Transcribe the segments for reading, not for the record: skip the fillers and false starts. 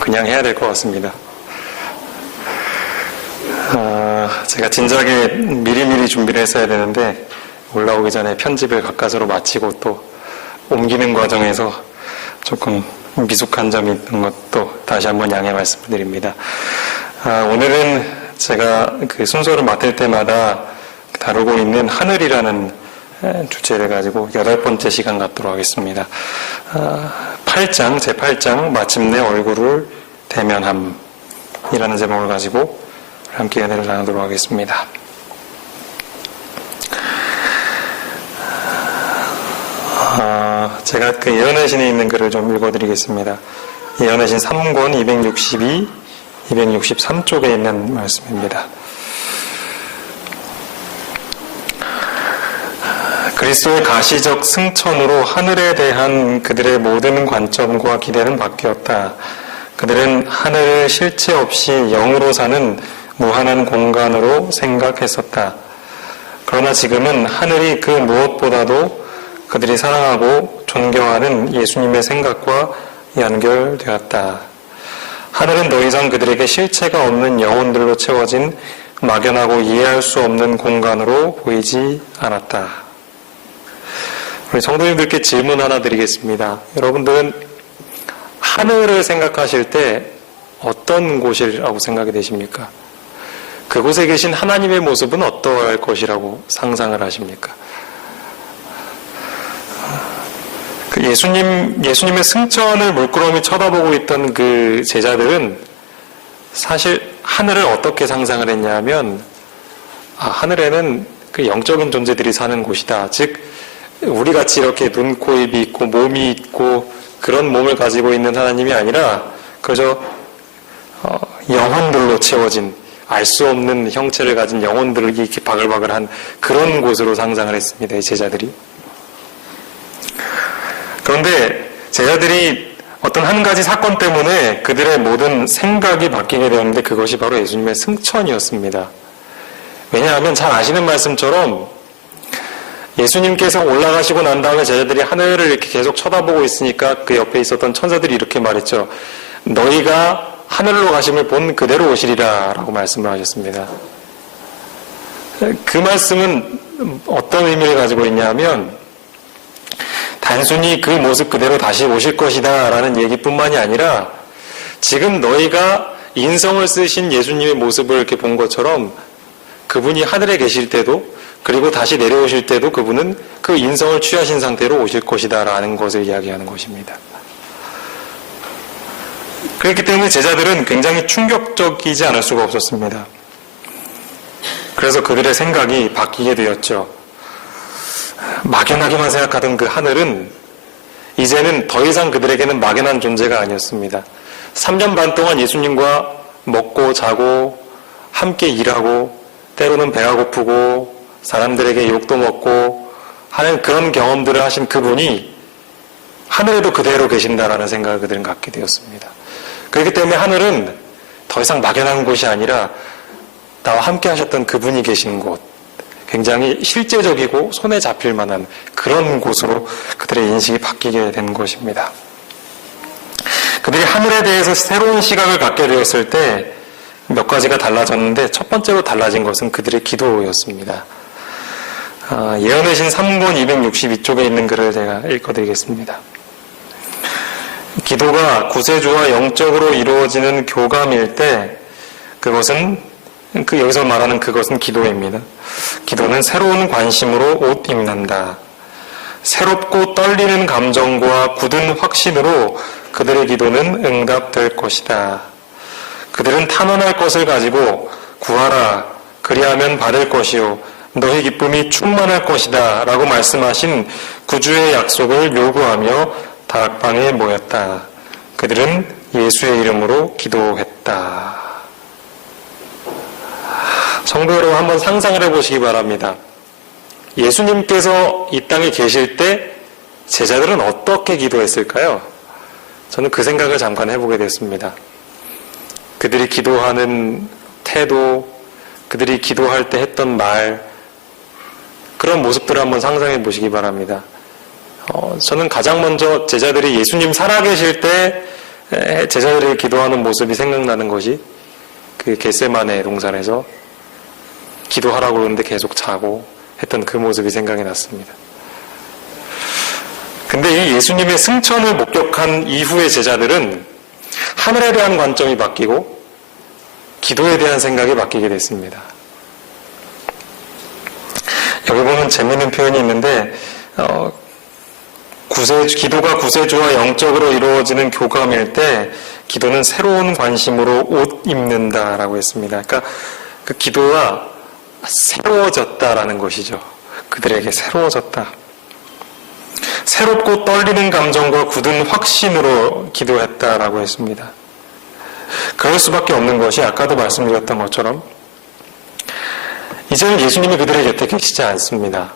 그냥 해야 될 것 같습니다. 제가 진작에 미리미리 준비를 했어야 되는데 올라오기 전에 편집을 가까스로 마치고 또 옮기는 과정에서 조금 미숙한 점이 있는 것도 다시 한번 양해 말씀드립니다. 오늘은 제가 그 순서를 맡을 때마다 다루고 있는 하늘이라는 주제를 가지고 8번째 시간 갖도록 하겠습니다. 8장, 제8장 마침내 얼굴을 대면함이라는 제목을 가지고 함께 은혜를 나누도록 하겠습니다. 제가 그 예언의 신에 있는 글을 좀 읽어드리겠습니다. 예언의 신 3권 262, 263쪽에 있는 말씀입니다. 그리스도의 가시적 승천으로 하늘에 대한 그들의 모든 관점과 기대는 바뀌었다. 그들은 하늘을 실체 없이 영으로 사는 무한한 공간으로 생각했었다. 그러나 지금은 하늘이 그 무엇보다도 그들이 사랑하고 존경하는 예수님의 생각과 연결되었다. 하늘은 더 이상 그들에게 실체가 없는 영혼들로 채워진 막연하고 이해할 수 없는 공간으로 보이지 않았다. 우리 성도님들께 질문 하나 드리겠습니다. 여러분들은 하늘을 생각하실 때 어떤 곳이라고 생각이 되십니까? 그곳에 계신 하나님의 모습은 어떠할 것이라고 상상을 하십니까? 예수님의 승천을 물끄러미 쳐다보고 있던 그 제자들은 사실 하늘을 어떻게 상상을 했냐면, 하늘에는 그 영적인 존재들이 사는 곳이다. 즉, 우리 같이 이렇게 눈, 코, 입이 있고 몸이 있고 그런 몸을 가지고 있는 하나님이 아니라 그저 영혼들로 채워진 알 수 없는 형체를 가진 영혼들을 이렇게 바글바글한 그런 곳으로 상상을 했습니다. 이 제자들이. 그런데 제자들이 어떤 한 가지 사건 때문에 그들의 모든 생각이 바뀌게 되었는데 그것이 바로 예수님의 승천이었습니다. 왜냐하면 잘 아시는 말씀처럼 예수님께서 올라가시고 난 다음에 제자들이 하늘을 이렇게 계속 쳐다보고 있으니까 그 옆에 있었던 천사들이 이렇게 말했죠. 너희가 하늘로 가심을 본 그대로 오시리라 라고 말씀을 하셨습니다. 그 말씀은 어떤 의미를 가지고 있냐면 단순히 그 모습 그대로 다시 오실 것이다 라는 얘기뿐만이 아니라 지금 너희가 인성을 쓰신 예수님의 모습을 이렇게 본 것처럼 그분이 하늘에 계실 때도 그리고 다시 내려오실 때도 그분은 그 인성을 취하신 상태로 오실 것이다 라는 것을 이야기하는 것입니다. 그렇기 때문에 제자들은 굉장히 충격적이지 않을 수가 없었습니다. 그래서 그들의 생각이 바뀌게 되었죠. 막연하게만 생각하던 그 하늘은 이제는 더 이상 그들에게는 막연한 존재가 아니었습니다. 3년 반 동안 예수님과 먹고 자고 함께 일하고 때로는 배가 고프고 사람들에게 욕도 먹고 하는 그런 경험들을 하신 그분이 하늘에도 그대로 계신다라는 생각을 그들은 갖게 되었습니다. 그렇기 때문에 하늘은 더 이상 막연한 곳이 아니라 나와 함께 하셨던 그분이 계신 곳, 굉장히 실제적이고 손에 잡힐 만한 그런 곳으로 그들의 인식이 바뀌게 된 것입니다. 그들이 하늘에 대해서 새로운 시각을 갖게 되었을 때 몇 가지가 달라졌는데 첫 번째로 달라진 것은 그들의 기도였습니다. 예언의 신 3권 262쪽에 있는 글을 제가 읽어드리겠습니다. 기도가 구세주와 영적으로 이루어지는 교감일 때 그것은 여기서 말하는 그것은 기도입니다. 기도는 새로운 관심으로 옷 입는다. 새롭고 떨리는 감정과 굳은 확신으로 그들의 기도는 응답될 것이다. 그들은 탐험할 것을 가지고 구하라 그리하면 받을 것이요 너희 기쁨이 충만할 것이다 라고 말씀하신 구주의 약속을 요구하며 다락방에 모였다. 그들은 예수의 이름으로 기도했다. 성도 여러분 한번 상상을 해보시기 바랍니다. 예수님께서 이 땅에 계실 때 제자들은 어떻게 기도했을까요? 저는 그 생각을 잠깐 해보게 됐습니다. 그들이 기도하는 태도, 그들이 기도할 때 했던 말, 그런 모습들을 한번 상상해 보시기 바랍니다. 저는 가장 먼저 제자들이 예수님 살아계실 때 제자들이 기도하는 모습이 생각나는 것이 그 겟세마네 동산에서 기도하라고 그러는데 계속 자고 했던 그 모습이 생각이 났습니다. 근데 이 예수님의 승천을 목격한 이후의 제자들은 하늘에 대한 관점이 바뀌고 기도에 대한 생각이 바뀌게 됐습니다. 여기 보면 재미있는 표현이 있는데 기도가 구세주와 영적으로 이루어지는 교감일 때 기도는 새로운 관심으로 옷 입는다라고 했습니다. 그러니까 그 기도가 새로워졌다라는 것이죠. 그들에게 새로워졌다. 새롭고 떨리는 감정과 굳은 확신으로 기도했다라고 했습니다. 그럴 수밖에 없는 것이 아까도 말씀드렸던 것처럼 이제는 예수님이 그들의 곁에 계시지 않습니다.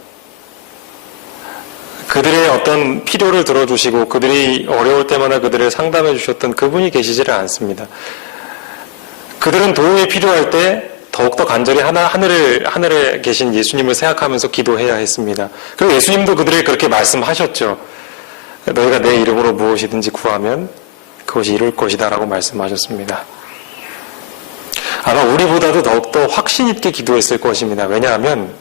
그들의 어떤 필요를 들어주시고 그들이 어려울 때마다 그들을 상담해 주셨던 그분이 계시지를 않습니다. 그들은 도움이 필요할 때 더욱더 간절히 하늘에 계신 예수님을 생각하면서 기도해야 했습니다. 그리고 예수님도 그들에게 그렇게 말씀하셨죠. 너희가 내 이름으로 무엇이든지 구하면 그것이 이룰 것이다 라고 말씀하셨습니다. 아마 우리보다도 더욱더 확신 있게 기도했을 것입니다. 왜냐하면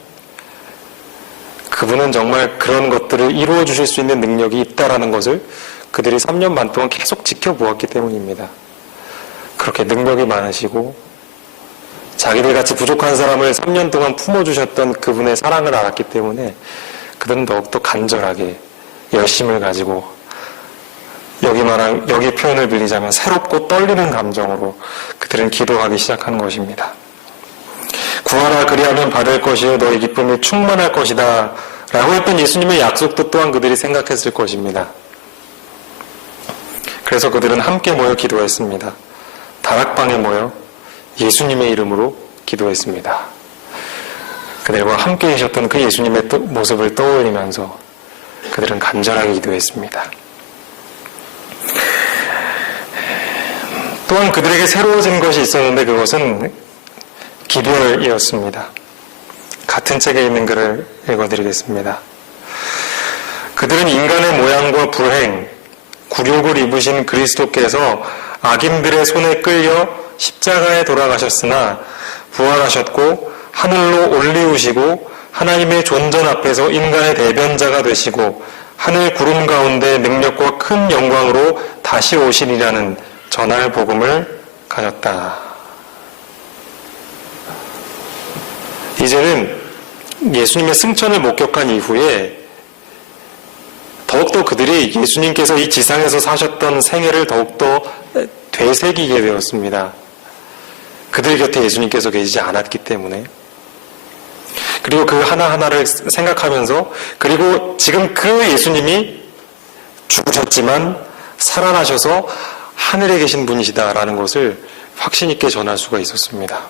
그분은 정말 그런 것들을 이루어 주실 수 있는 능력이 있다라는 것을 그들이 3년 반 동안 계속 지켜보았기 때문입니다. 그렇게 능력이 많으시고 자기들 같이 부족한 사람을 3년 동안 품어주셨던 그분의 사랑을 알았기 때문에 그들은 더욱더 간절하게 열심을 가지고 여기 표현을 빌리자면 새롭고 떨리는 감정으로 그들은 기도하기 시작하는 것입니다. 구하라 그리하면 받을 것이요 너희 기쁨이 충만할 것이다 라고 했던 예수님의 약속도 또한 그들이 생각했을 것입니다. 그래서 그들은 함께 모여 기도했습니다. 다락방에 모여 예수님의 이름으로 기도했습니다. 그들과 함께 계셨던 그 예수님의 모습을 떠올리면서 그들은 간절하게 기도했습니다. 또한 그들에게 새로워진 것이 있었는데 그것은 기별이었습니다. 같은 책에 있는 글을 읽어드리겠습니다. 그들은 인간의 모양과 불행, 굴욕을 입으신 그리스도께서 악인들의 손에 끌려 십자가에 돌아가셨으나 부활하셨고 하늘로 올리우시고 하나님의 존전 앞에서 인간의 대변자가 되시고 하늘 구름 가운데 능력과 큰 영광으로 다시 오시리라는 전할 복음을 가졌다. 이제는 예수님의 승천을 목격한 이후에 더욱더 그들이 예수님께서 이 지상에서 사셨던 생애를 더욱더 되새기게 되었습니다. 그들 곁에 예수님께서 계시지 않았기 때문에. 그리고 그 하나하나를 생각하면서 그리고 지금 그 예수님이 죽으셨지만 살아나셔서 하늘에 계신 분이시다라는 것을 확신 있게 전할 수가 있었습니다.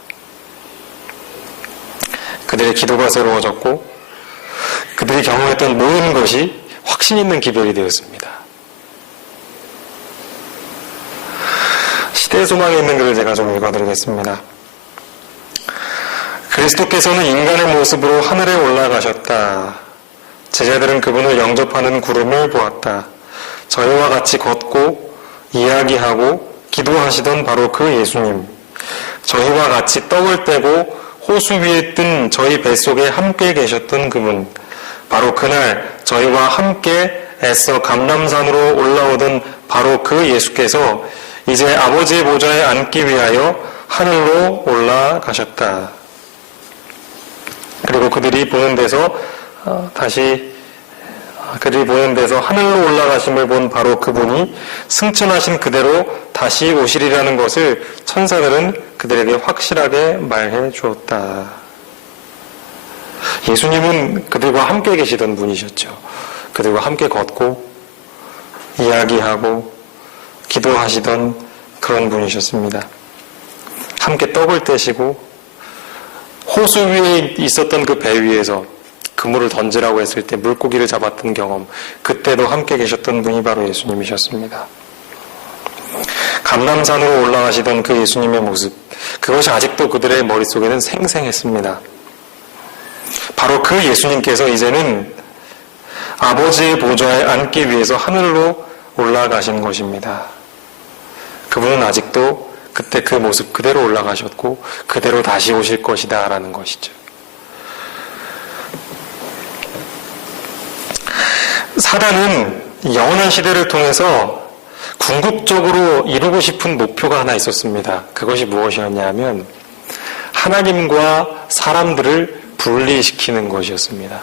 그들의 기도가 새로워졌고 그들이 경험했던 모든 것이 확신 있는 기별이 되었습니다. 시대의 소망에 있는 글을 제가 좀 읽어드리겠습니다. 그리스도께서는 인간의 모습으로 하늘에 올라가셨다. 제자들은 그분을 영접하는 구름을 보았다. 저희와 같이 걷고 이야기하고 기도하시던 바로 그 예수님. 저희와 같이 떡을 떼고 호수 위에 뜬 저희 뱃속에 함께 계셨던 그분. 바로 그날 저희와 함께 애써 감람산으로 올라오던 바로 그 예수께서 이제 아버지의 보좌에 앉기 위하여 하늘로 올라가셨다. 그리고 그들이 보는 데서 하늘로 올라가심을 본 바로 그분이 승천하신 그대로 다시 오시리라는 것을 천사들은 그들에게 확실하게 말해 주었다. 예수님은 그들과 함께 계시던 분이셨죠. 그들과 함께 걷고 이야기하고 기도하시던 그런 분이셨습니다. 함께 떡을 떼시고 호수 위에 있었던 그 배 위에서 그물을 던지라고 했을 때 물고기를 잡았던 경험, 그때도 함께 계셨던 분이 바로 예수님이셨습니다. 감람산으로 올라가시던 그 예수님의 모습, 그것이 아직도 그들의 머릿속에는 생생했습니다. 바로 그 예수님께서 이제는 아버지의 보좌에 앉기 위해서 하늘로 올라가신 것입니다. 그분은 아직도 그때 그 모습 그대로 올라가셨고 그대로 다시 오실 것이다 라는 것이죠. 사단은 영원한 시대를 통해서 궁극적으로 이루고 싶은 목표가 하나 있었습니다. 그것이 무엇이었냐면 하나님과 사람들을 분리시키는 것이었습니다.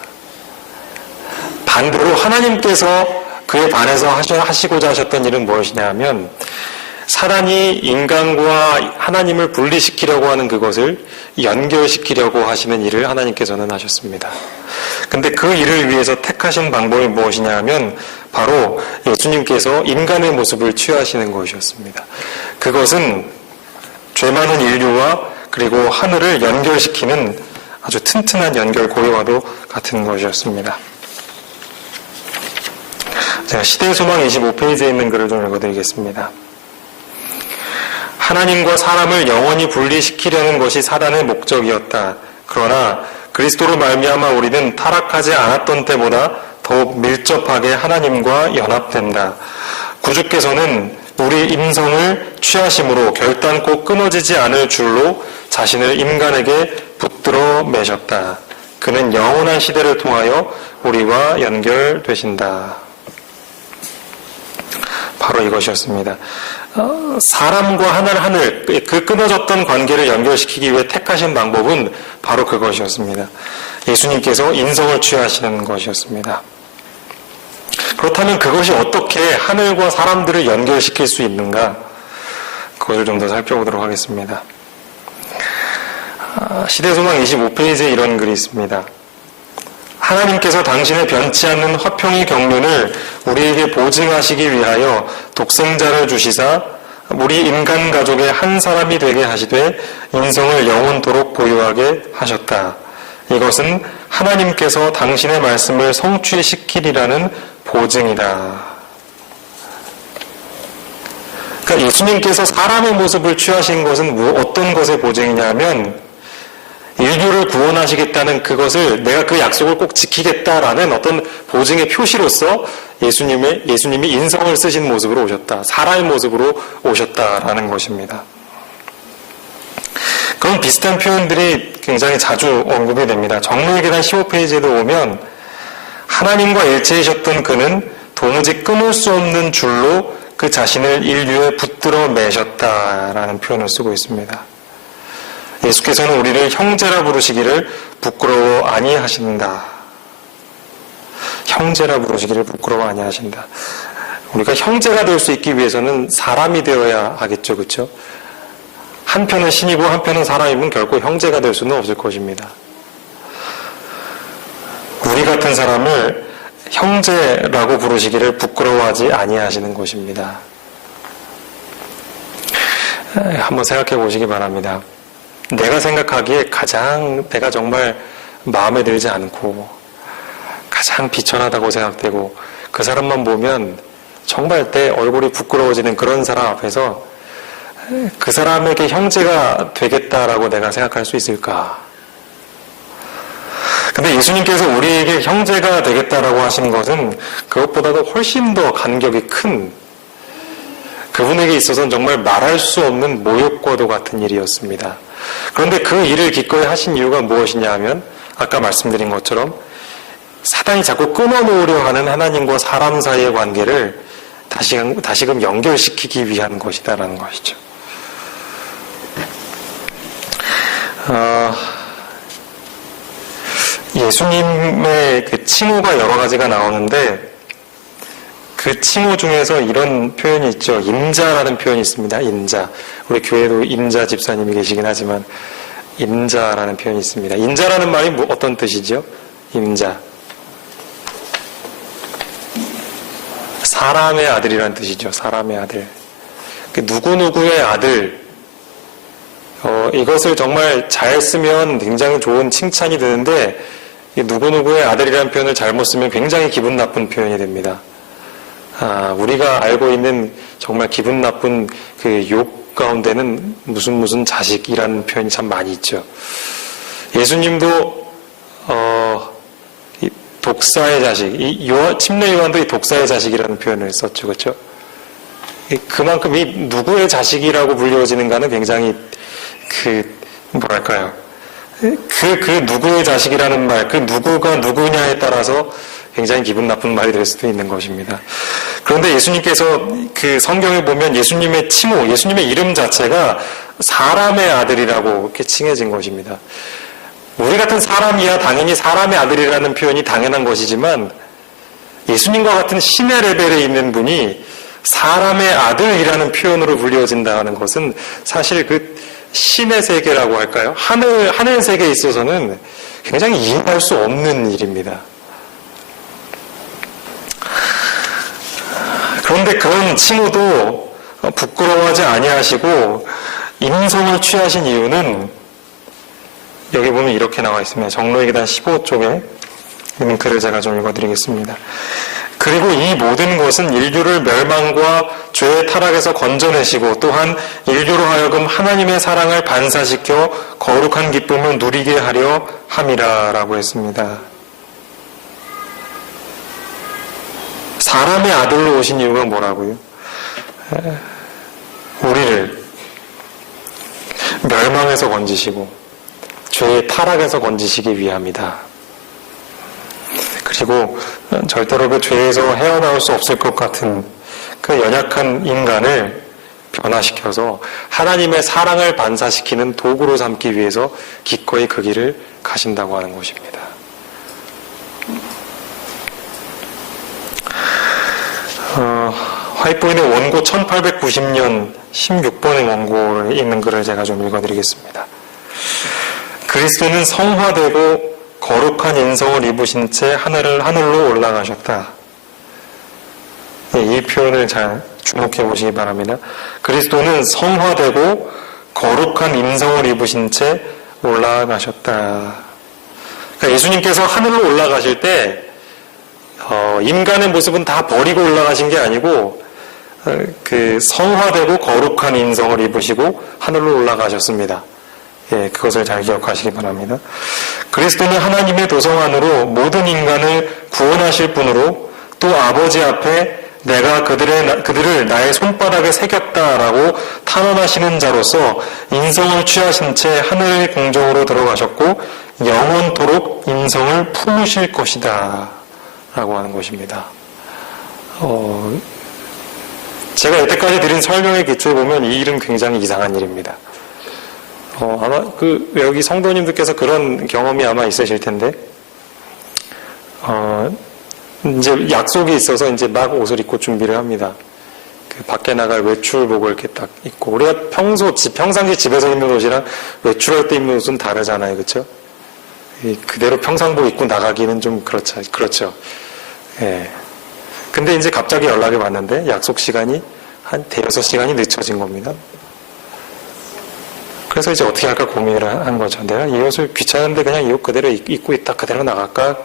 반대로 하나님께서 그에 반해서 하시고자 하셨던 일은 무엇이냐면 사단이 인간과 하나님을 분리시키려고 하는 그것을 연결시키려고 하시는 일을 하나님께서는 하셨습니다. 근데 그 일을 위해서 택하신 방법이 무엇이냐면 바로 예수님께서 인간의 모습을 취하시는 것이었습니다. 그것은 죄 많은 인류와 그리고 하늘을 연결시키는 아주 튼튼한 연결 고리와도 같은 것이었습니다. 제가 시대의 소망 25페이지에 있는 글을 좀 읽어드리겠습니다. 하나님과 사람을 영원히 분리시키려는 것이 사단의 목적이었다. 그러나 그리스도로 말미암아 우리는 타락하지 않았던 때보다 더욱 밀접하게 하나님과 연합된다. 구주께서는 우리 임성을 취하심으로 결단코 끊어지지 않을 줄로 자신을 인간에게 붙들어 매셨다. 그는 영원한 시대를 통하여 우리와 연결되신다. 바로 이것이었습니다. 사람과 하늘, 그 끊어졌던 관계를 연결시키기 위해 택하신 방법은 바로 그것이었습니다. 예수님께서 인성을 취하시는 것이었습니다. 그렇다면 그것이 어떻게 하늘과 사람들을 연결시킬 수 있는가? 그것을 좀 더 살펴보도록 하겠습니다. 시대소망 25페이지에 이런 글이 있습니다. 하나님께서 당신의 변치 않는 화평의 경륜을 우리에게 보증하시기 위하여 독생자를 주시사 우리 인간 가족의 한 사람이 되게 하시되 인성을 영원토록 보유하게 하셨다. 이것은 하나님께서 당신의 말씀을 성취시키리라는 보증이다. 그러니까 예수님께서 사람의 모습을 취하신 것은 어떤 것의 보증이냐면 인류를 구원하시겠다는 그것을 내가 그 약속을 꼭 지키겠다라는 어떤 보증의 표시로서 예수님이 인성을 쓰신 모습으로 오셨다. 사람의 모습으로 오셨다라는 것입니다. 그런 비슷한 표현들이 굉장히 자주 언급이 됩니다. 정로의 계단 15페이지에도 보면 하나님과 일체이셨던 그는 도무지 끊을 수 없는 줄로 그 자신을 인류에 붙들어 매셨다라는 표현을 쓰고 있습니다. 예수께서는 우리를 형제라 부르시기를 부끄러워 아니하신다. 형제라 부르시기를 부끄러워 아니하신다. 우리가 형제가 될 수 있기 위해서는 사람이 되어야 하겠죠, 그렇죠? 한편은 신이고 한편은 사람이면 결코 형제가 될 수는 없을 것입니다. 우리 같은 사람을 형제라고 부르시기를 부끄러워하지 아니하시는 것입니다. 한번 생각해 보시기 바랍니다. 내가 생각하기에 가장 내가 정말 마음에 들지 않고 가장 비천하다고 생각되고 그 사람만 보면 정말 내 얼굴이 부끄러워지는 그런 사람 앞에서 그 사람에게 형제가 되겠다라고 내가 생각할 수 있을까? 근데 예수님께서 우리에게 형제가 되겠다라고 하신 것은 그것보다도 훨씬 더 간격이 큰 그분에게 있어서는 정말 말할 수 없는 모욕과도 같은 일이었습니다. 그런데 그 일을 기꺼이 하신 이유가 무엇이냐 하면 아까 말씀드린 것처럼 사단이 자꾸 끊어놓으려 하는 하나님과 사람 사이의 관계를 다시금 연결시키기 위한 것이다라는 것이죠. 예수님의 그 칭호가 여러 가지가 나오는데 그 칭호 중에서 이런 표현이 있죠. 임자라는 표현이 있습니다. 임자. 우리 교회도 임자 집사님이 계시긴 하지만 임자라는 표현이 있습니다. 임자라는 말이 어떤 뜻이죠? 임자. 사람의 아들이라는 뜻이죠. 사람의 아들. 누구누구의 아들. 이것을 정말 잘 쓰면 굉장히 좋은 칭찬이 되는데 누구누구의 아들이라는 표현을 잘못 쓰면 굉장히 기분 나쁜 표현이 됩니다. 우리가 알고 있는 정말 기분 나쁜 그 욕 가운데는 무슨 자식이라는 표현이 참 많이 있죠. 예수님도 독사의 자식, 침례 요한도 이 독사의 자식이라는 표현을 썼죠, 그렇죠? 그만큼 이 누구의 자식이라고 불려지는가는 굉장히 뭐랄까요. 그 누구의 자식이라는 말, 그 누구가 누구냐에 따라서 굉장히 기분 나쁜 말이 될 수도 있는 것입니다. 그런데 예수님께서 그 성경에 보면 예수님의 칭호, 예수님의 이름 자체가 사람의 아들이라고 이렇게 칭해진 것입니다. 우리 같은 사람이야 당연히 사람의 아들이라는 표현이 당연한 것이지만 예수님과 같은 신의 레벨에 있는 분이 사람의 아들이라는 표현으로 불려진다는 것은 사실 그 신의 세계라고 할까요? 하늘 세계에 있어서는 굉장히 이해할 수 없는 일입니다. 그런데 그런 칭호도 부끄러워하지 아니하시고 인성을 취하신 이유는 여기 보면 이렇게 나와 있습니다. 정로의계단 15쪽에 있는 글을 제가 좀 읽어드리겠습니다. 그리고 이 모든 것은 인류를 멸망과 죄의 타락에서 건져내시고 또한 인류로 하여금 하나님의 사랑을 반사시켜 거룩한 기쁨을 누리게 하려 함이라 라고 했습니다. 사람의 아들로 오신 이유가 뭐라고요? 우리를 멸망에서 건지시고 죄의 타락에서 건지시기 위함이다. 그리고 절대로 그 죄에서 헤어나올 수 없을 것 같은 그 연약한 인간을 변화시켜서 하나님의 사랑을 반사시키는 도구로 삼기 위해서 기꺼이 그 길을 가신다고 하는 것입니다. 화이트보이의 원고 1890년 16번의 원고에 있는 글을 제가 좀 읽어드리겠습니다. 그리스도는 성화되고 거룩한 인성을 입으신 채 하늘로 올라가셨다. 이 표현을 잘 주목해 보시기 바랍니다. 그리스도는 성화되고 거룩한 인성을 입으신 채 올라가셨다. 그러니까 예수님께서 하늘로 올라가실 때 인간의 모습은 다 버리고 올라가신 게 아니고 그 성화되고 거룩한 인성을 입으시고 하늘로 올라가셨습니다. 예, 그것을 잘 기억하시기 바랍니다. 그리스도는 하나님의 도성 안으로 모든 인간을 구원하실 분으로 또 아버지 앞에 내가 그들을 나의 손바닥에 새겼다라고 탄원하시는 자로서 인성을 취하신 채 하늘 공정으로 들어가셨고 영원토록 인성을 품으실 것이다 라고 하는 것입니다. 제가 여태까지 드린 설명의 기초에 보면 이 일은 굉장히 이상한 일입니다. 아마 여기 성도님들께서 그런 경험이 아마 있으실 텐데, 이제 약속이 있어서 이제 막 옷을 입고 준비를 합니다. 그 밖에 나갈 외출복을 이렇게 딱 입고, 우리가 평상시 집에서 입는 옷이랑 외출할 때 입는 옷은 다르잖아요. 그렇죠? 그대로 평상복 입고 나가기는 좀 그렇죠. 예. 근데 이제 갑자기 연락이 왔는데 약속 시간이 한 대여섯 시간이 늦춰진 겁니다. 그래서 이제 어떻게 할까 고민을 한 거죠. 내가 이 옷을 귀찮은데 그냥 이 옷 그대로 입고 있다 그대로 나갈까?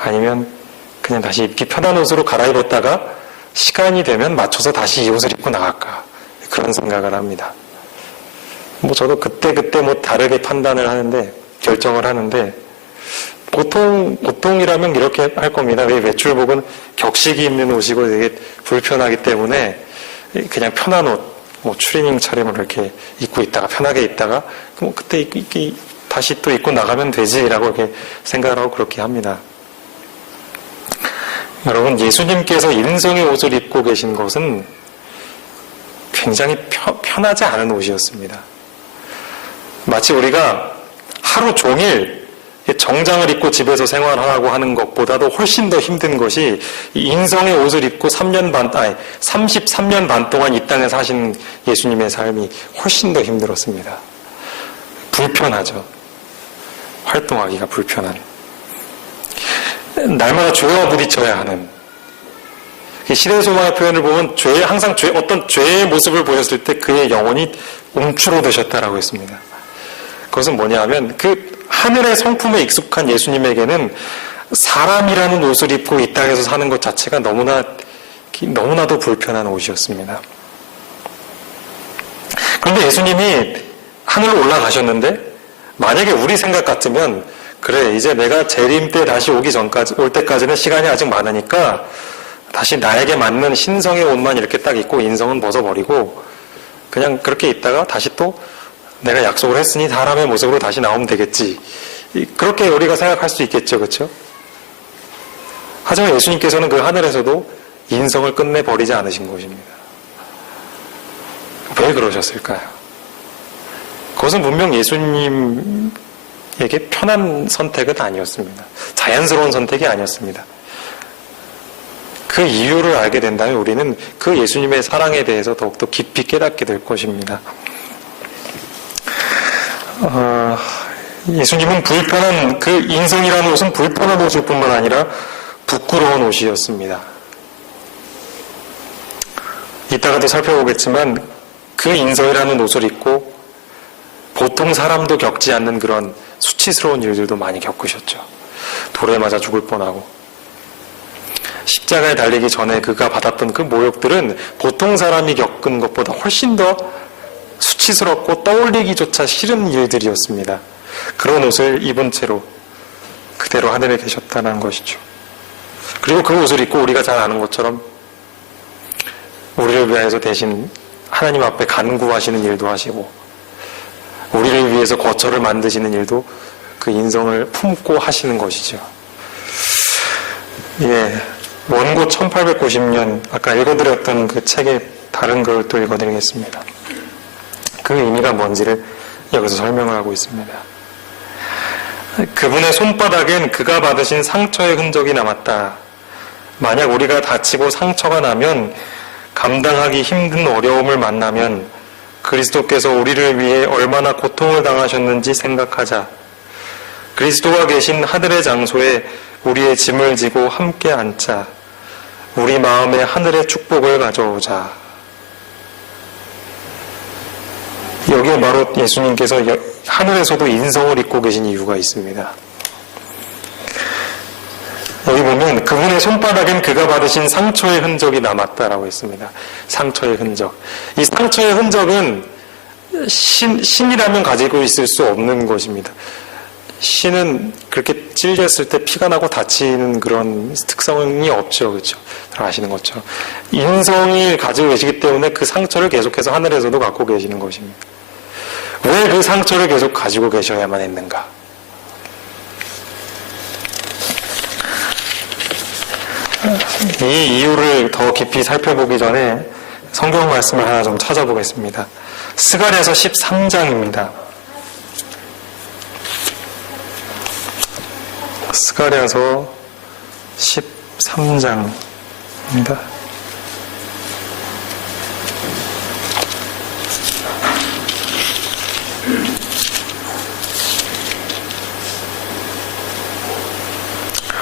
아니면 그냥 다시 입기 편한 옷으로 갈아입었다가 시간이 되면 맞춰서 다시 이 옷을 입고 나갈까? 그런 생각을 합니다. 저도 그때 다르게 판단을 하는데, 결정을 하는데, 보통이라면 이렇게 할 겁니다. 왜 외출복은 격식이 입는 옷이고 되게 불편하기 때문에 그냥 편한 옷, 추리닝 차림을 이렇게 입고 있다가 편하게 있다가 그때 다시 또 입고 나가면 되지라고 이렇게 생각을 하고 그렇게 합니다. 여러분, 예수님께서 인성의 옷을 입고 계신 것은 굉장히 편하지 않은 옷이었습니다. 마치 우리가 하루 종일 정장을 입고 집에서 생활하고 하는 것보다도 훨씬 더 힘든 것이 인성의 옷을 입고 33년 반 동안 이 땅에 사신 예수님의 삶이 훨씬 더 힘들었습니다. 불편하죠. 활동하기가 불편한. 날마다 죄와 부딪혀야 하는. 시대소망의 표현을 보면 항상 어떤 죄의 모습을 보였을 때 그의 영혼이 움츠러드셨다라고 했습니다. 그것은 뭐냐 하면 하늘의 성품에 익숙한 예수님에게는 사람이라는 옷을 입고 이 땅에서 사는 것 자체가 너무나도 불편한 옷이었습니다. 그런데 예수님이 하늘로 올라가셨는데 만약에 우리 생각 같으면 그래 이제 내가 재림 때 다시 올 때까지는 시간이 아직 많으니까 다시 나에게 맞는 신성의 옷만 이렇게 딱 입고 인성은 벗어버리고 그냥 그렇게 있다가 다시 또 내가 약속을 했으니 사람의 모습으로 다시 나오면 되겠지. 그렇게 우리가 생각할 수 있겠죠. 그렇죠? 하지만 예수님께서는 그 하늘에서도 인성을 끝내버리지 않으신 것입니다. 왜 그러셨을까요? 그것은 분명 예수님에게 편한 선택은 아니었습니다. 자연스러운 선택이 아니었습니다. 그 이유를 알게 된다면 우리는 그 예수님의 사랑에 대해서 더욱더 깊이 깨닫게 될 것입니다. 예수님은 불편한, 그 인성이라는 옷은 불편한 옷일 뿐만 아니라 부끄러운 옷이었습니다. 이따가도 살펴보겠지만 그 인성이라는 옷을 입고 보통 사람도 겪지 않는 그런 수치스러운 일들도 많이 겪으셨죠. 돌에 맞아 죽을 뻔하고 십자가에 달리기 전에 그가 받았던 그 모욕들은 보통 사람이 겪은 것보다 훨씬 더 수치스럽고 떠올리기조차 싫은 일들이었습니다. 그런 옷을 입은 채로 그대로 하늘에 계셨다는 것이죠. 그리고 그 옷을 입고 우리가 잘 아는 것처럼 우리를 위해서 대신 하나님 앞에 간구하시는 일도 하시고 우리를 위해서 거처를 만드시는 일도 그 인성을 품고 하시는 것이죠. 예, 원고 1890년 아까 읽어드렸던 그 책의 다른 걸 또 읽어드리겠습니다. 그 의미가 뭔지를 여기서 설명을 하고 있습니다. 그분의 손바닥엔 그가 받으신 상처의 흔적이 남았다. 만약 우리가 다치고 상처가 나면 감당하기 힘든 어려움을 만나면 그리스도께서 우리를 위해 얼마나 고통을 당하셨는지 생각하자. 그리스도가 계신 하늘의 장소에 우리의 짐을 지고 함께 앉자. 우리 마음에 하늘의 축복을 가져오자. 여기에 바로 예수님께서 하늘에서도 인성을 입고 계신 이유가 있습니다. 여기 보면 그분의 손바닥엔 그가 받으신 상처의 흔적이 남았다라고 했습니다. 상처의 흔적. 이 상처의 흔적은 신이라면 가지고 있을 수 없는 것입니다. 신은 그렇게 찔렸을 때 피가 나고 다치는 그런 특성이 없죠. 그렇죠? 잘 아시는 것처럼. 인성이 가지고 계시기 때문에 그 상처를 계속해서 하늘에서도 갖고 계시는 것입니다. 왜 그 상처를 계속 가지고 계셔야만 했는가? 이 이유를 더 깊이 살펴보기 전에 성경 말씀을 하나 좀 찾아보겠습니다. 스가랴서 13장입니다. 스가랴서 13장입니다.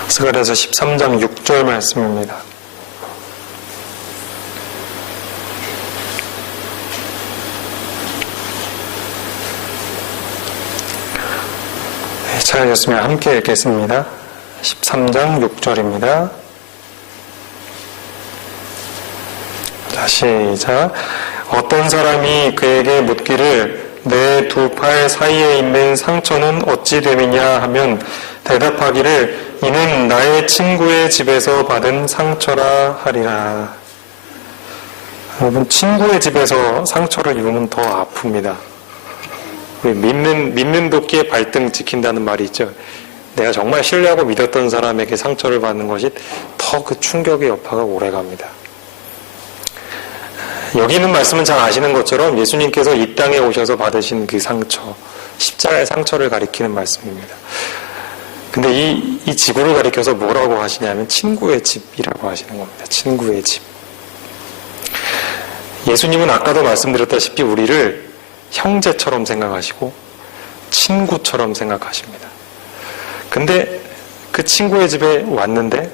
스가랴서 13장 6절 말씀입니다. 네, 찾으셨으면 함께 읽겠습니다. 13장 6절입니다. 자, 시작. 어떤 사람이 그에게 묻기를 내 두 팔 사이에 있는 상처는 어찌 됨이냐 하면 대답하기를 이는 나의 친구의 집에서 받은 상처라 하리라. 여러분, 친구의 집에서 상처를 입으면 더 아픕니다. 우리 믿는 도끼에 발등 지킨다는 말이 있죠. 내가 정말 신뢰하고 믿었던 사람에게 상처를 받는 것이 더 그 충격의 여파가 오래갑니다. 여기 있는 말씀은 잘 아시는 것처럼 예수님께서 이 땅에 오셔서 받으신 그 상처, 십자가의 상처를 가리키는 말씀입니다. 근데 이 지구를 가리켜서 뭐라고 하시냐면 친구의 집이라고 하시는 겁니다. 친구의 집. 예수님은 아까도 말씀드렸다시피 우리를 형제처럼 생각하시고 친구처럼 생각하십니다. 근데 그 친구의 집에 왔는데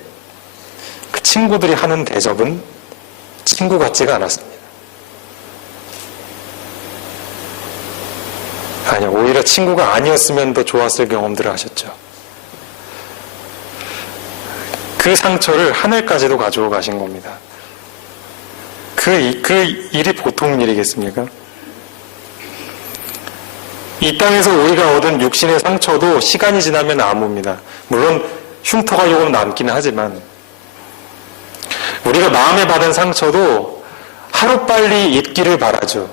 그 친구들이 하는 대접은 친구 같지가 않았습니다. 아니요, 오히려 친구가 아니었으면 더 좋았을 경험들을 하셨죠. 그 상처를 하늘까지도 가지고 가신 겁니다. 그 일이 보통 일이겠습니까? 이 땅에서 우리가 얻은 육신의 상처도 시간이 지나면 아무입니다. 물론 흉터가 조금 남기는 하지만 우리가 마음에 받은 상처도 하루빨리 잊기를 바라죠.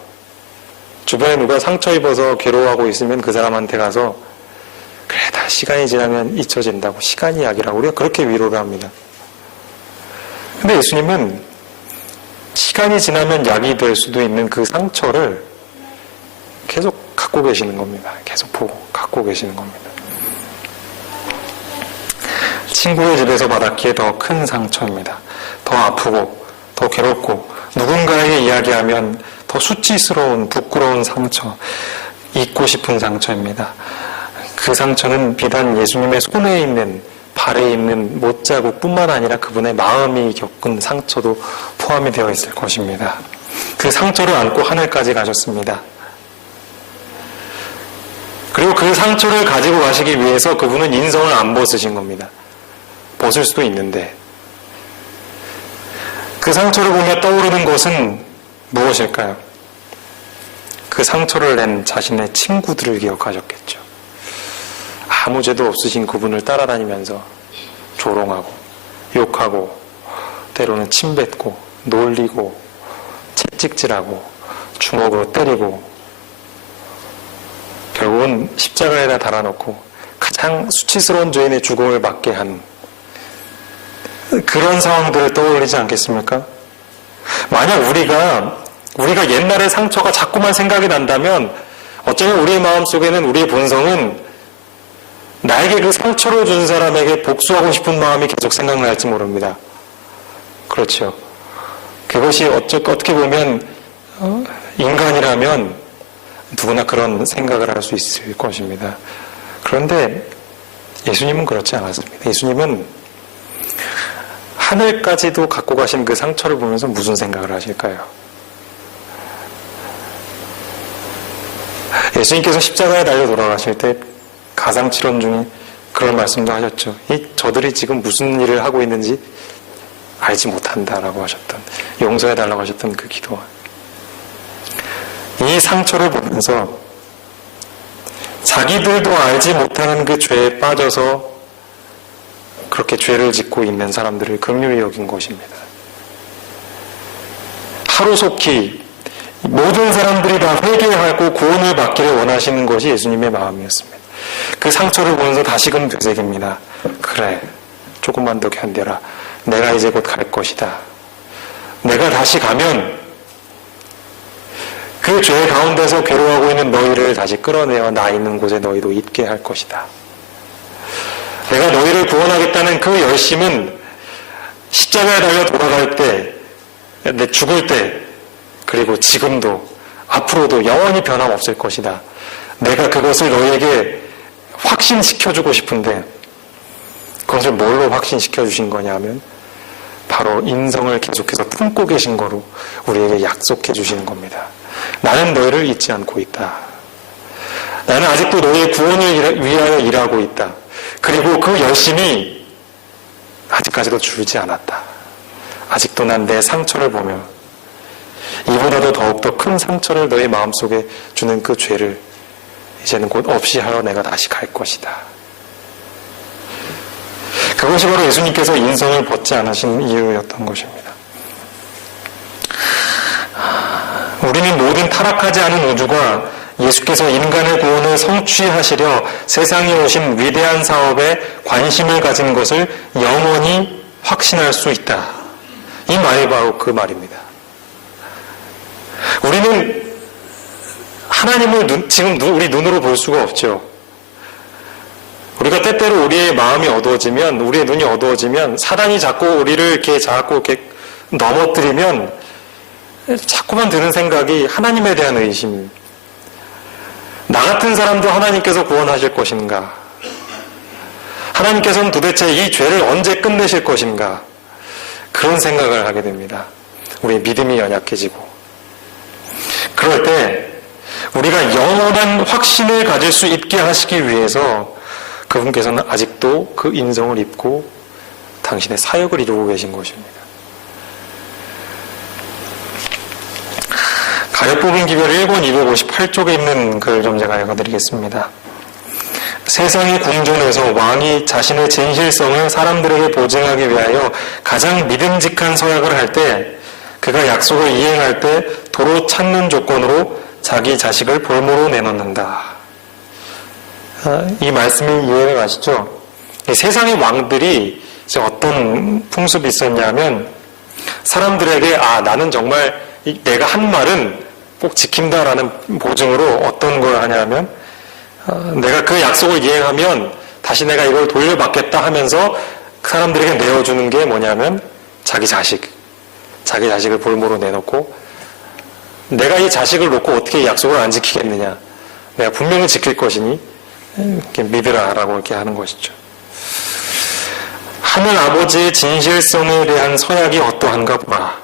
주변에 누가 상처 입어서 괴로워하고 있으면 그 사람한테 가서 그래, 다 시간이 지나면 잊혀진다고, 시간이 약이라고 우리가 그렇게 위로를 합니다. 근데 예수님은 시간이 지나면 약이 될 수도 있는 그 상처를 계속 갖고 계시는 겁니다. 계속 보고 갖고 계시는 겁니다. 친구의 집에서 받았기에 더 큰 상처입니다. 더 아프고 더 괴롭고 누군가에게 이야기하면 더 수치스러운 부끄러운 상처, 잊고 싶은 상처입니다. 그 상처는 비단 예수님의 손에 있는, 발에 있는 못자국뿐만 아니라 그분의 마음이 겪은 상처도 포함이 되어 있을 것입니다. 그 상처를 안고 하늘까지 가셨습니다. 그리고 그 상처를 가지고 가시기 위해서 그분은 인성을 안 벗으신 겁니다. 벗을 수도 있는데 그 상처를 보며 떠오르는 것은 무엇일까요? 그 상처를 낸 자신의 친구들을 기억하셨겠죠. 아무 죄도 없으신 그분을 따라다니면서 조롱하고 욕하고 때로는 침뱉고 놀리고 채찍질하고 주먹으로 때리고 결국은 십자가에다 달아놓고 가장 수치스러운 죄인의 죽음을 받게 한 그런 상황들을 떠올리지 않겠습니까? 만약 우리가 옛날의 상처가 자꾸만 생각이 난다면 어쩌면 우리의 마음속에는, 우리의 본성은 나에게 그 상처를 준 사람에게 복수하고 싶은 마음이 계속 생각날지 모릅니다. 그렇죠. 그것이 어떻게 보면 인간이라면 누구나 그런 생각을 할 수 있을 것입니다. 그런데 예수님은 그렇지 않았습니다. 예수님은 하늘까지도 갖고 가신 그 상처를 보면서 무슨 생각을 하실까요? 예수님께서 십자가에 달려 돌아가실 때 가상칠언 중에 그런 말씀도 하셨죠. 저들이 지금 무슨 일을 하고 있는지 알지 못한다라고 하셨던, 용서해달라고 하셨던 그 기도. 이 상처를 보면서 자기들도 알지 못하는 그 죄에 빠져서 그렇게 죄를 짓고 있는 사람들을 긍휼히 여긴 것입니다. 하루속히 모든 사람들이 다 회개하고 구원을 받기를 원하시는 것이 예수님의 마음이었습니다. 그 상처를 보면서 다시금 되새깁니다. 그래, 조금만 더 견뎌라. 내가 이제 곧 갈 것이다. 내가 다시 가면 그 죄 가운데서 괴로워하고 있는 너희를 다시 끌어내어 나 있는 곳에 너희도 있게 할 것이다. 내가 너희를 구원하겠다는 그 열심은 십자가에 달려 돌아갈 때, 내 죽을 때, 그리고 지금도 앞으로도 영원히 변함없을 것이다. 내가 그것을 너희에게 확신시켜주고 싶은데 그것을 뭘로 확신시켜 주신 거냐 하면 바로 인성을 계속해서 품고 계신 거로 우리에게 약속해 주시는 겁니다. 나는 너희를 잊지 않고 있다. 나는 아직도 너희의 구원을 위하여 일하고 있다. 그리고 그 열심이 아직까지도 줄지 않았다. 아직도 난 내 상처를 보며 이보다도 더욱더 큰 상처를 너의 마음속에 주는 그 죄를 이제는 곧 없이 하러 내가 다시 갈 것이다. 그것이 바로 예수님께서 인성을 벗지 않으신 이유였던 것입니다. 우리는 모든 타락하지 않은 우주가 예수께서 인간의 구원을 성취하시려 세상에 오신 위대한 사업에 관심을 가진 것을 영원히 확신할 수 있다. 이 말이 바로 그 말입니다. 우리는 하나님을 지금 우리 눈으로 볼 수가 없죠. 우리가 때때로 우리의 마음이 어두워지면, 우리의 눈이 어두워지면, 사단이 자꾸 우리를 자꾸 넘어뜨리면 자꾸만 드는 생각이 하나님에 대한 의심. 나 같은 사람도 하나님께서 구원하실 것인가? 하나님께서는 도대체 이 죄를 언제 끝내실 것인가? 그런 생각을 하게 됩니다. 우리의 믿음이 연약해지고. 그럴 때 우리가 영원한 확신을 가질 수 있게 하시기 위해서 그분께서는 아직도 그 인성을 입고 당신의 사역을 이루고 계신 것입니다. 가려뽑은 기별 1권 258쪽에 있는 글을 좀 제가 읽어드리겠습니다. 세상의 궁전에서 왕이 자신의 진실성을 사람들에게 보증하기 위하여 가장 믿음직한 서약을 할 때, 그가 약속을 이행할 때 도로 찾는 조건으로 자기 자식을 볼모로 내놓는다. 이 말씀이 이해가 가시죠? 세상의 왕들이 이제 어떤 풍습이 있었냐면, 사람들에게 나는 정말 내가 한 말은 꼭 지킨다라는 보증으로 어떤 걸 하냐면, 내가 그 약속을 이행하면 다시 내가 이걸 돌려받겠다 하면서 사람들에게 내어주는 게 뭐냐면 자기 자식을 볼모로 내놓고, 내가 이 자식을 놓고 어떻게 이 약속을 안 지키겠느냐, 내가 분명히 지킬 것이니 이렇게 믿으라라고 이렇게 하는 것이죠. 하늘 아버지의 진실성에 대한 서약이 어떠한가 보라.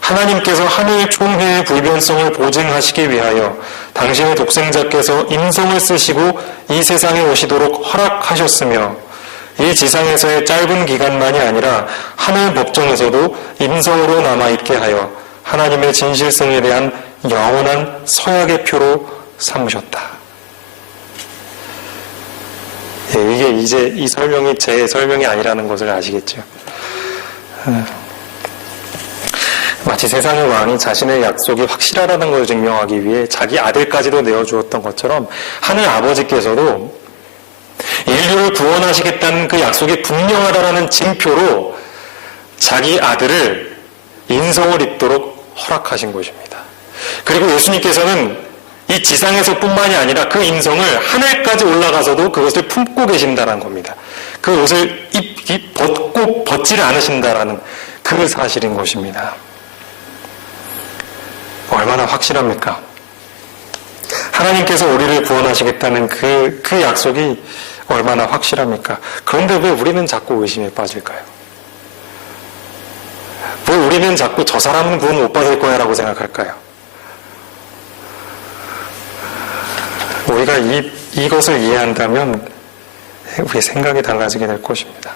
하나님께서 하늘 총회의 불변성을 보증하시기 위하여 당신의 독생자께서 인성을 쓰시고 이 세상에 오시도록 허락하셨으며, 이 지상에서의 짧은 기간만이 아니라 하늘 법정에서도 인성으로 남아있게 하여 하나님의 진실성에 대한 영원한 서약의 표로 삼으셨다. 이게 이제 이 설명이 제 설명이 아니라는 것을 아시겠죠? 마치 세상의 왕이 자신의 약속이 확실하다는 것을 증명하기 위해 자기 아들까지도 내어주었던 것처럼, 하늘 아버지께서도 인류를 구원하시겠다는 그 약속이 분명하다라는 징표로 자기 아들을 인성을 입도록 허락하신 것입니다. 그리고 예수님께서는 이 지상에서 뿐만이 아니라 그 인성을 하늘까지 올라가서도 그것을 품고 계신다는 겁니다. 그 옷을 벗고 벗지를 않으신다라는 그 사실인 것입니다. 얼마나 확실합니까? 하나님께서 우리를 구원하시겠다는 그 약속이 얼마나 확실합니까? 그런데 왜 우리는 자꾸 의심에 빠질까요? 왜 우리는 자꾸 저 사람은 구원 못 받을 거야 라고 생각할까요? 우리가 이것을 이해한다면 우리의 생각이 달라지게 될 것입니다.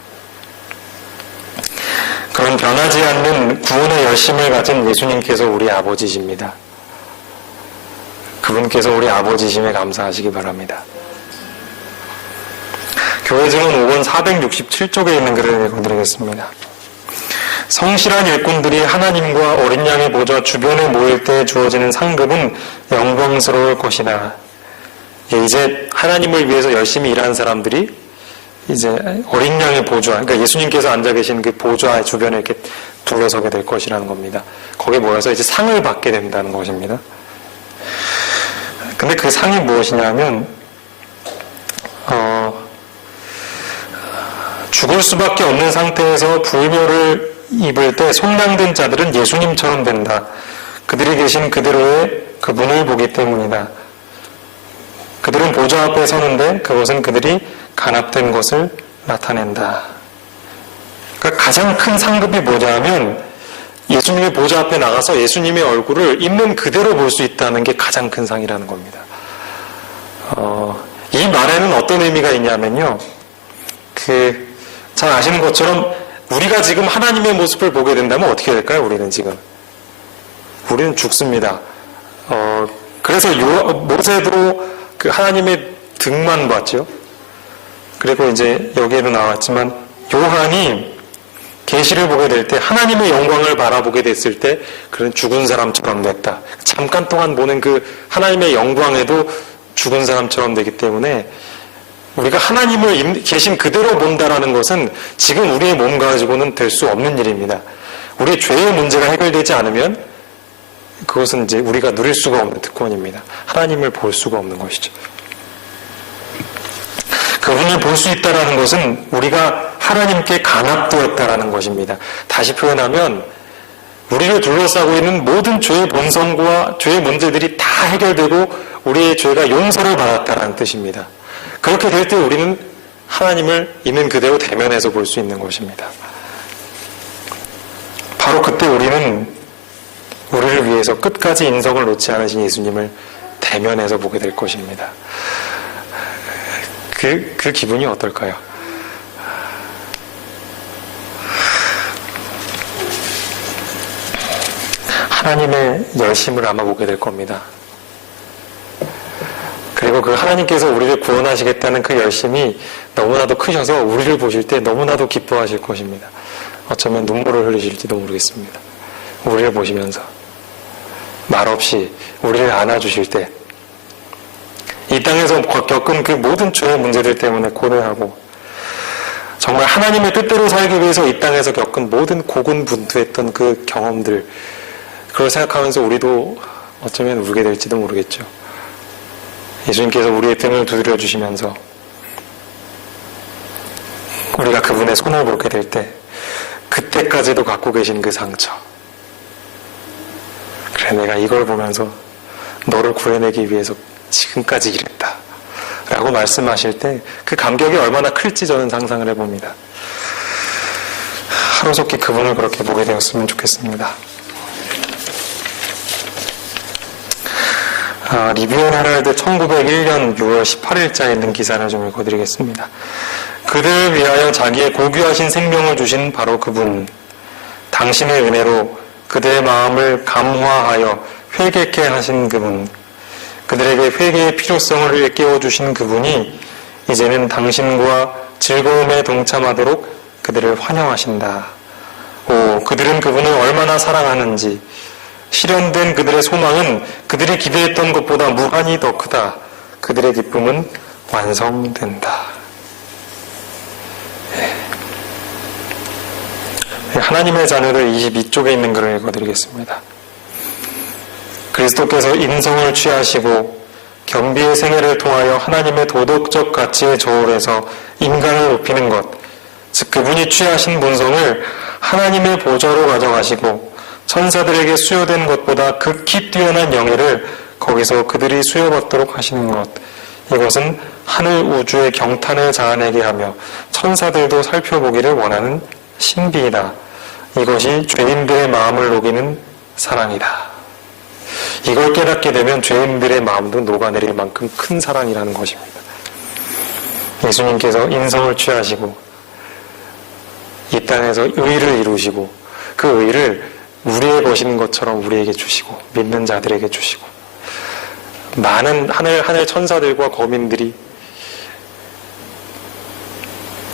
그런 변하지 않는 구원의 열심을 가진 예수님께서 우리 아버지십니다. 그분께서 우리 아버지심에 감사하시기 바랍니다. 교회 증언 5권 467쪽에 있는 글을 읽어드리겠습니다. 성실한 일꾼들이 하나님과 어린 양의 보좌 주변에 모일 때 주어지는 상급은 영광스러울 것이다. 이제 하나님을 위해서 열심히 일하는 사람들이 이제 어린 양의 보좌, 그러니까 예수님께서 앉아 계신 그 보좌 주변에 이렇게 둘러서게 될 것이라는 겁니다. 거기에 모여서 이제 상을 받게 된다는 것입니다. 근데 그 상이 무엇이냐면, 죽을 수밖에 없는 상태에서 불멸을 입을 때 속량된 자들은 예수님처럼 된다. 그들이 계신 그대로의 그분을 보기 때문이다. 그들은 보좌 앞에 서는데 그것은 그들이 간합된 것을 나타낸다. 그러니까 가장 큰 상급이 뭐냐면, 예수님의 보좌 앞에 나가서 예수님의 얼굴을 있는 그대로 볼 수 있다는 게 가장 큰 상이라는 겁니다. 이 말에는 어떤 의미가 있냐면요, 잘 아시는 것처럼 우리가 지금 하나님의 모습을 보게 된다면 어떻게 될까요? 우리는 죽습니다. 그래서 모세도 그 하나님의 등만 봤죠. 그리고 이제 여기에도 나왔지만 요한이 계시를 보게 될 때 하나님의 영광을 바라보게 됐을 때 그런 죽은 사람처럼 됐다. 잠깐 동안 보는 그 하나님의 영광에도 죽은 사람처럼 되기 때문에 우리가 하나님을 계신 그대로 본다라는 것은 지금 우리의 몸 가지고는 될 수 없는 일입니다. 우리의 죄의 문제가 해결되지 않으면 그것은 이제 우리가 누릴 수가 없는 특권입니다. 하나님을 볼 수가 없는 것이죠. 그분을 볼 수 있다라는 것은 우리가 하나님께 간합되었다라는 것입니다. 다시 표현하면 우리를 둘러싸고 있는 모든 죄의 본성과 죄의 문제들이 다 해결되고 우리의 죄가 용서를 받았다라는 뜻입니다. 그렇게 될 때 우리는 하나님을 있는 그대로 대면해서 볼 수 있는 것입니다. 바로 그때 우리는 우리를 위해서 끝까지 인성을 놓지 않으신 예수님을 대면해서 보게 될 것입니다. 그 기분이 어떨까요? 하나님의 열심을 아마 보게 될 겁니다. 그리고 그 하나님께서 우리를 구원하시겠다는 그 열심이 너무나도 크셔서 우리를 보실 때 너무나도 기뻐하실 것입니다. 어쩌면 눈물을 흘리실지도 모르겠습니다. 우리를 보시면서 말없이 우리를 안아주실 때 이 땅에서 겪은 그 모든 죄의 문제들 때문에 고뇌하고 정말 하나님의 뜻대로 살기 위해서 이 땅에서 겪은 모든 고군분투했던 그 경험들, 그걸 생각하면서 우리도 어쩌면 울게 될지도 모르겠죠. 예수님께서 우리의 등을 두드려 주시면서 우리가 그분의 손을 보게 될 때 그때까지도 갖고 계신 그 상처, 그래 내가 이걸 보면서 너를 구해내기 위해서 지금까지 이랬다 라고 말씀하실 때 그 감격이 얼마나 클지 저는 상상을 해봅니다. 하루속히 그분을 그렇게 보게 되었으면 좋겠습니다. 리비온 헤럴드 1901년 6월 18일자에 있는 기사를 좀 읽어드리겠습니다. 그들을 위하여 자기의 고귀하신 생명을 주신 바로 그분, 당신의 은혜로 그들의 마음을 감화하여 회개케 하신 그분, 그들에게 회개의 필요성을 일깨워 주신 그분이 이제는 당신과 즐거움에 동참하도록 그들을 환영하신다. 오, 그들은 그분을 얼마나 사랑하는지, 실현된 그들의 소망은 그들이 기대했던 것보다 무한히 더 크다. 그들의 기쁨은 완성된다. 하나님의 자녀들 22쪽에 있는 글을 읽어드리겠습니다. 그리스도께서 인성을 취하시고 겸비의 생애를 통하여 하나님의 도덕적 가치에 저울해서 인간을 높이는 것, 즉 그분이 취하신 본성을 하나님의 보좌로 가져가시고 천사들에게 수여된 것보다 극히 뛰어난 영예를 거기서 그들이 수여받도록 하시는 것, 이것은 하늘 우주의 경탄을 자아내게 하며 천사들도 살펴보기를 원하는 신비이다. 이것이 죄인들의 마음을 녹이는 사랑이다. 이걸 깨닫게 되면 죄인들의 마음도 녹아내릴 만큼 큰 사랑이라는 것입니다. 예수님께서 인성을 취하시고 이 땅에서 의를 이루시고 그 의를 우리의 것인 것처럼 우리에게 주시고 믿는 자들에게 주시고 많은 하늘 천사들과 거민들이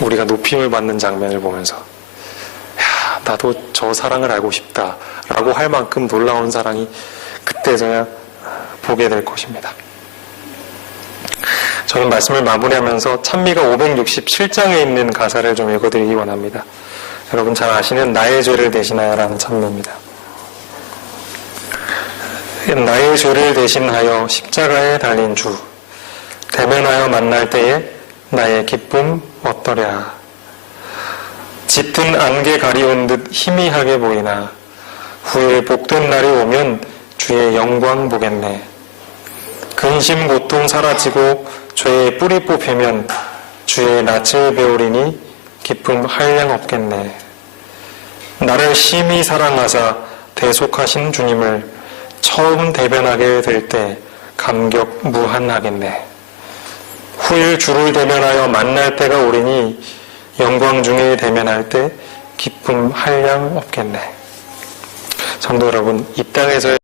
우리가 높임을 받는 장면을 보면서 야, 나도 저 사랑을 알고 싶다 라고 할 만큼 놀라운 사랑이 그때서야 보게 될 것입니다. 저는 말씀을 마무리하면서 찬미가 567장에 있는 가사를 좀 읽어드리기 원합니다. 여러분 잘 아시는 나의 죄를 대신하여 라는 찬미입니다. 나의 죄를 대신하여 십자가에 달린 주, 대면하여 만날 때에 나의 기쁨 어떠랴. 짙은 안개 가리운 듯 희미하게 보이나 후에 복된 날이 오면 주의 영광 보겠네. 근심 고통 사라지고 죄의 뿌리 뽑히면 주의 낯을 배우리니 기쁨 한량 없겠네. 나를 심히 사랑하사 대속하신 주님을 처음 대변하게 될 때 감격 무한하겠네. 후일 주를 대면하여 만날 때가 오리니 영광 중에 대면할 때 기쁨 한량 없겠네. 성도 여러분, 이 땅에서의